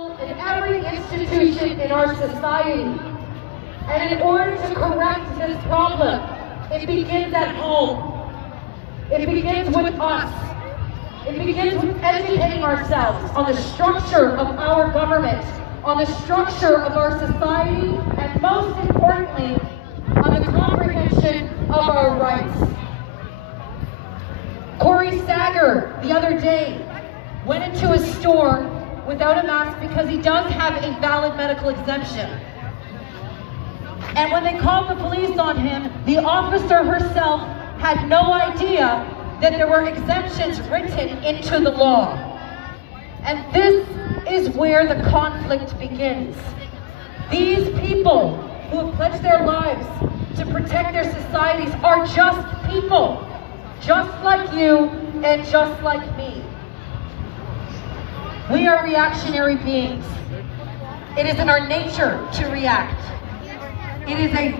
in every institution in our society. And in order to correct this problem, it begins at home. It begins with us. It begins with educating ourselves on the structure of our government, on the structure of our society, and most importantly, on the comprehension of our rights. Corey Sager, the other day, went into a store without a mask because he does have a valid medical exemption. And when they called the police on him, the officer herself had no idea that there were exemptions written into the law. And this is where the conflict begins. These people who have pledged their lives to protect their societies are just people, just like you and just like me. We are reactionary beings. It is in our nature to react. It is a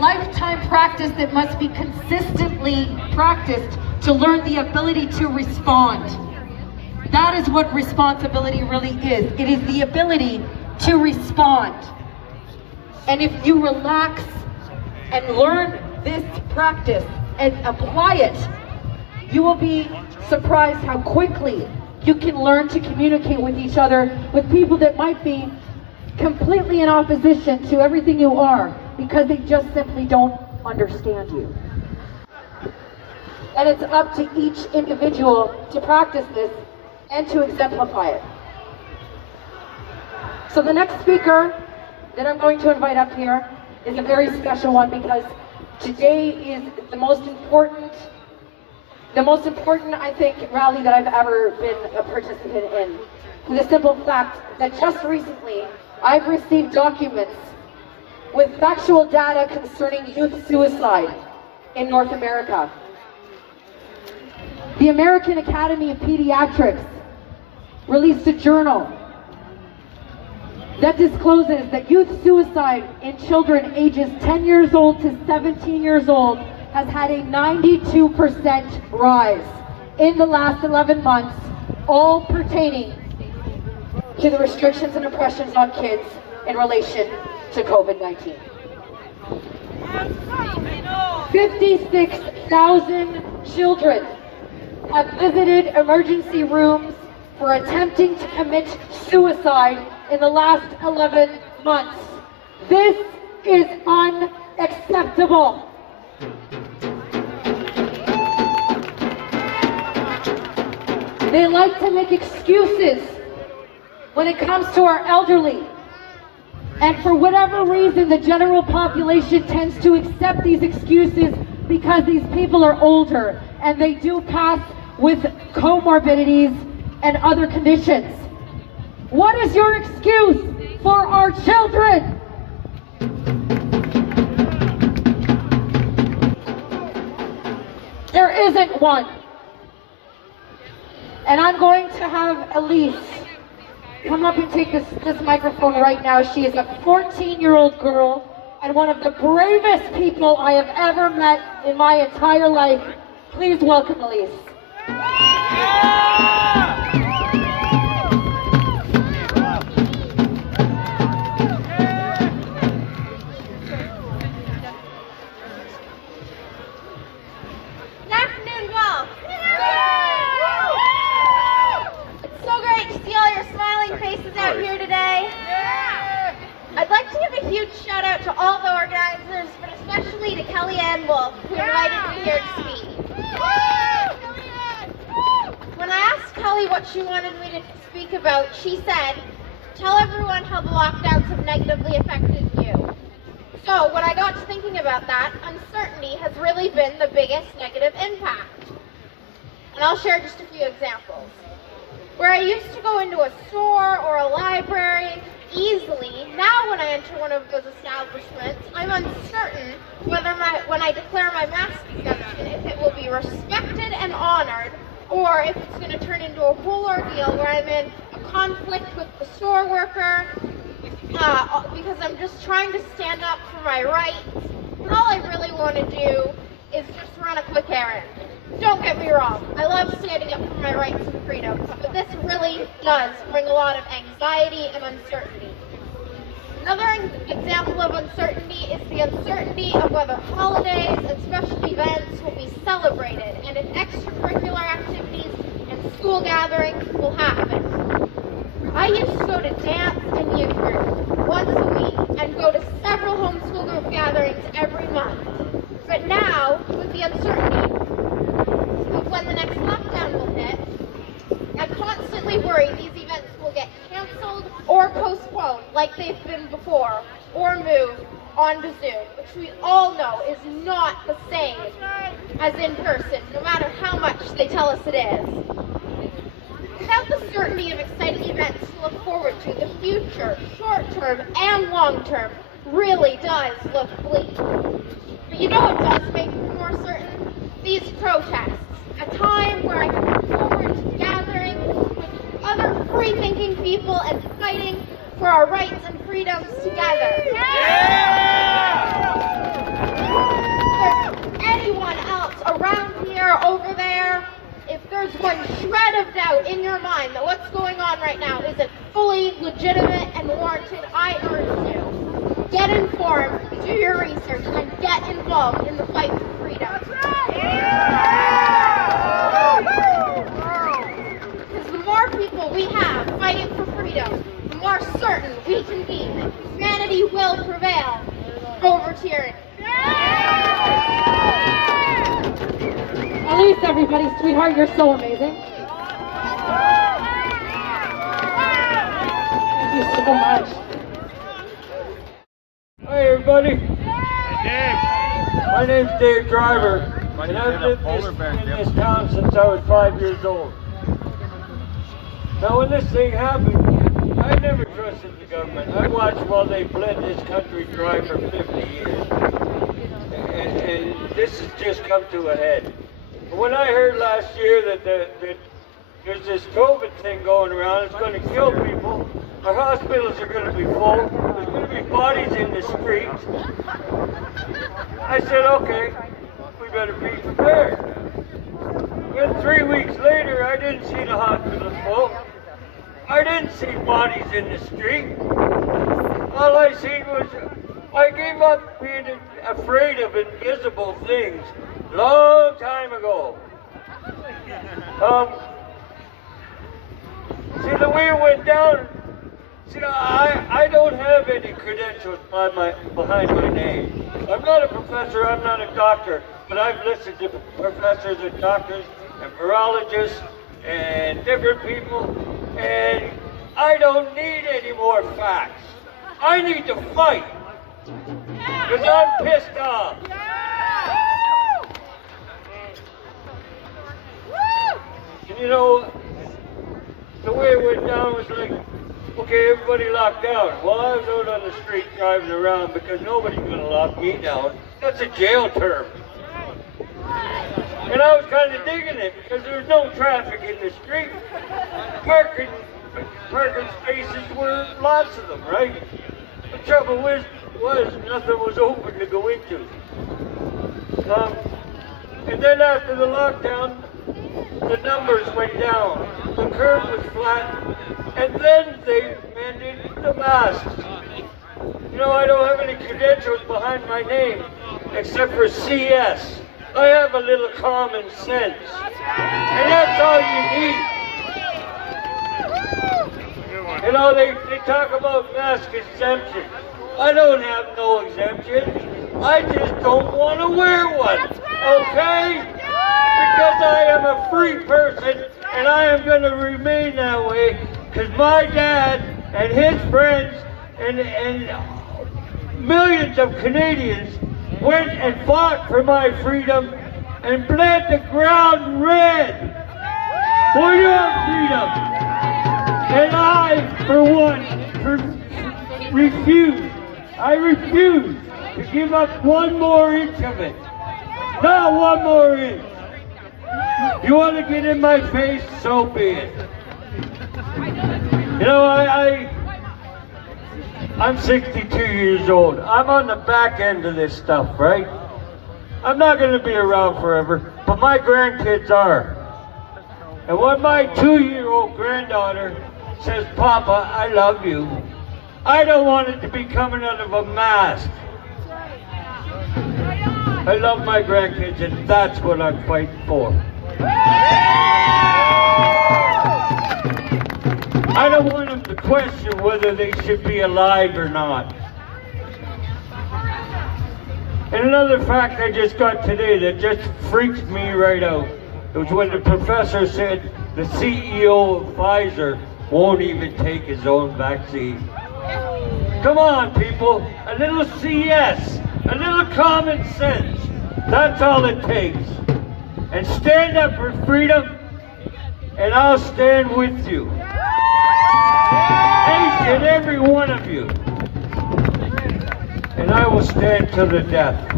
lifetime practice that must be consistently practiced to learn the ability to respond. That is what responsibility really is. It is the ability to respond. And if you relax and learn this practice and apply it, you will be surprised how quickly you can learn to communicate with each other, with people that might be completely in opposition to everything you are, because they just simply don't understand you. And it's up to each individual to practice this and to exemplify it. So the next speaker that I'm going to invite up here is a very special one, because today is the most important, I think, rally that I've ever been a participant in. For the simple fact that just recently, I've received documents with factual data concerning youth suicide in North America. The American Academy of Pediatrics released a journal that discloses that youth suicide in children ages 10 years old to 17 years old has had a 92% rise in the last 11 months, all pertaining to the restrictions and oppressions on kids in relation to COVID-19. 56,000 children have visited emergency rooms for attempting to commit suicide in the last 11 months. This is unacceptable. They like to make excuses when it comes to our elderly. And for whatever reason, the general population tends to accept these excuses because these people are older and they do pass with comorbidities and other conditions. What is your excuse for our children? There isn't one. And I'm going to have Elise come up and take this microphone right now. She is a 14-year-old girl and one of the bravest people I have ever met in my entire life. Please welcome Elise. Good afternoon, Guelph. It's so great to see all your smiling faces out here today. I'd like to give a huge shout out to all the organizers, but especially to Kellyanne Wolf, who invited me here to speak. When I asked Kelly what she wanted me to speak about, she said, "Tell everyone how the lockdowns have negatively affected you." So when I got to thinking about that, uncertainty has really been the biggest negative impact. And I'll share just a few examples. Where I used to go into a store or a library easily, now when I enter one of those establishments, I'm uncertain whether when I declare my mask exemption, if it will be respected and honored, or if it's going to turn into a whole ordeal where I'm in a conflict with the store worker, because I'm just trying to stand up for my rights, and all I really want to do is just run a quick errand. Don't get me wrong, I love standing up for my rights and freedoms, but this really does bring a lot of anxiety and uncertainty. Another example of uncertainty is the uncertainty of whether holidays and special events will be celebrated and if extracurricular activities and school gatherings will happen. I used to go to dance and youth group once a week and go to several homeschool group gatherings every month. But now, with the uncertainty of when the next lockdown will hit, I constantly worry these events will get canceled or postponed like they've been before, or moved onto Zoom, which we all know is not the same as in person, no matter how much they tell us it is. Without the certainty of exciting events to look forward to, the future, short-term and long-term, really does look bleak. But you know what does make me more certain? These protests, a time where I can look forward to gathering with other free-thinking people and fighting for our rights and freedoms together. If there's anyone else around here, over there, if there's one shred of doubt in your mind that what's going on right now isn't fully legitimate and warranted, I urge you, get informed, do your research, and get involved in the fight for freedom. Because the more people we have fighting for freedom, the more certain we can be that humanity will prevail over tyranny. Elise, everybody, sweetheart, you're so amazing. Thank you so much. Hi everybody. My name's Dave Driver. And I've lived in this town since I was 5 years old. Now when this thing happened, I never trusted the government. I watched while they bled this country dry for 50 years. And this has just come to a head. When I heard last year that there's this COVID thing going around, it's going to kill people, our hospitals are going to be full, there's going to be bodies in the streets, I said, okay, we better be prepared. Then 3 weeks later, I didn't see the hospitals full. I didn't see bodies in the street. All I seen was, I gave up being afraid of invisible things long time ago. See, the way it went down, see, I don't have any credentials behind my name. I'm not a professor, I'm not a doctor, but I've listened to professors and doctors and virologists and different people, and I don't need any more facts. I need to fight, because I'm pissed off. And you know, the way it went down was like, okay, everybody locked down. Well, I was out on the street driving around because nobody's going to lock me down. That's a jail term. And I was kind of digging it because there was no traffic in the street. Parking spaces were lots of them, right? The trouble was nothing was open to go into. And then after the lockdown, the numbers went down. The curve was flat. And then they mandated the masks. You know, I don't have any credentials behind my name except for CS. I have a little common sense. And that's all you need. You know, they talk about mask exemption. I don't have no exemption. I just don't want to wear one. Okay? Because I am a free person and I am going to remain that way. Because my dad and his friends and millions of Canadians went and fought for my freedom and bled the ground red for your freedom. And I, for one, refuse. I refuse to give up one more inch of it. Not one more inch. You want to get in my face? So be it. You know, I'm 62 years old. I'm on the back end of this stuff, right? I'm not going to be around forever, but my grandkids are. And when my 2-year-old granddaughter says, Papa, I love you, I don't want it to be coming out of a mask. I love my grandkids, and that's what I'm fighting for. I don't want them to question whether they should be alive or not. And another fact I just got today that just freaked me right out, it was when the professor said the CEO of Pfizer won't even take his own vaccine. Come on, people, a little CS, a little common sense. That's all it takes. And stand up for freedom, and I'll stand with you. Each and every one of you. And I will stand to the death.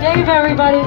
Dave, everybody.